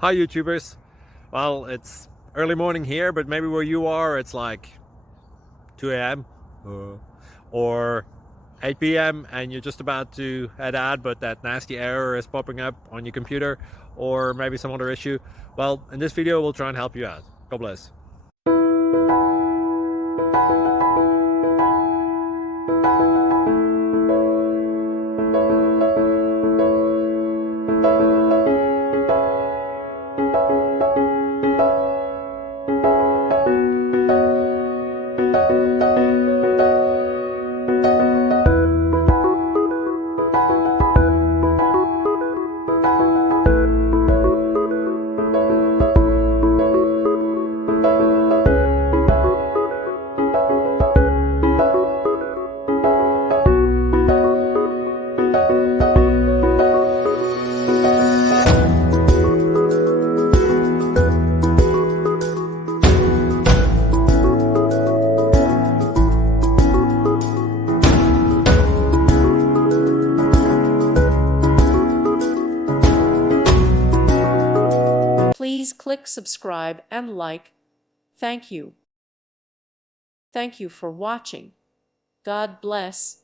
Hi YouTubers. Well, it's early morning here, but maybe where you are it's like 2 a.m. or 8 p.m. and you're just about to head out, but that nasty error is popping up on your computer, or maybe some other issue. Well, in this video we'll try and help you out. God bless. Please click subscribe and like. Thank you. Thank you for watching. God bless.